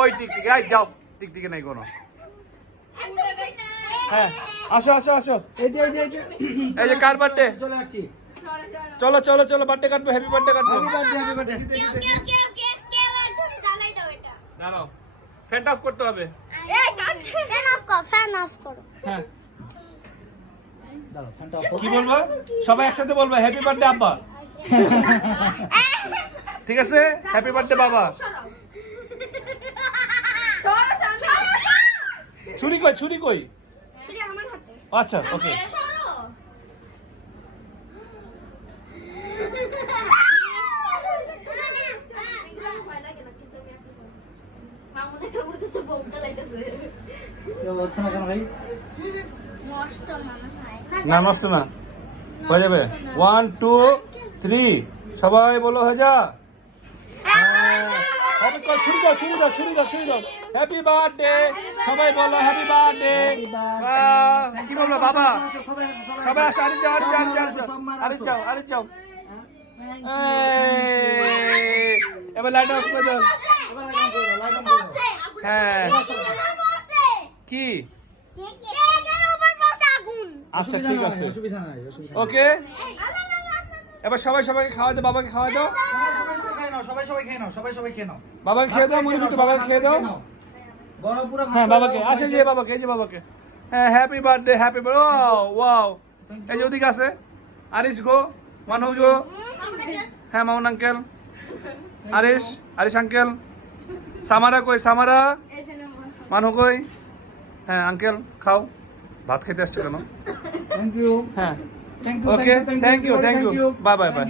ওই টিকটিকি, এই যাও, টিকটিকি নাই কোনো। হ্যাঁ, আসো আসো আসো। এই যে এই যে কার বার্থডে? চলে আসছি। চলো চলো চলো, বার্থডে কাটবো, হ্যাপি বার্থডে কাটবো। Happy birthday. দাঁড়াও, ফ্যান অফ করতে হবে। ফ্যান অফ করো। হ্যাঁ, দাঁড়াও, ফ্যানটা অফ করো। কি বলবো? সবাই একসাথে বলবো হ্যাপি বার্থডে আব্বা। ঠিক আছে, হ্যাপি বার্থডে বাবা। ছুরি কই, ছুরি কই? আচ্ছা, ওকে। কেউ বলছে না কেন ভাই? না, নষ্ট না, হয়ে যাবে। 1 2 3, সবাই বলো হয়ে যা। ছুরি দাও, ছুরি দাও, ছুরি দাও, ছুরি দাও। হ্যাপি বার্থডে, সবাই বলো হ্যাপি বার্থডে। কি বলবো বাবা? সবাই আসো, আরে যাও, আরে যাও, আরে যাও, আরে যাও। এবার লাইট অফ করে দাও। হ্যাঁ, কি? আচ্ছা, ঠিক আছে, অসুবিধা নাই, অসুবিধা নাই। ওকে। এবার সবাই সবাইকে খাওয়া দাও, বাবাকে খাওয়া দাও, সবাই খেয়ে নাও, সবাই খেয়ে নাও। বাবাকে খেয়ে দাও, মুড়ি দুটো বাবাকে খেয়ে দাও। বড় পুরো ভাগ হ্যাঁ, করে বাবাকে দাও, আসে, যে সবাইকে। বাবাকে, এই যে বাবাকে। হ্যাঁ, happy birthday, happy birthday. Wow, এই যে ওদিকে আছে আরিশ গো, মানুষ গো। হ্যাঁ, মামুন আঙ্কেল, আরিশ, আরিশ আঙ্কেল। সামারা কই, সামারা? মানু কই? হ্যাঁ, আঙ্কেল খাও, ভাত খেতে আসছে কেন? Thank you. হ্যাঁ, thank you, okay, thank you, thank you, bye bye by.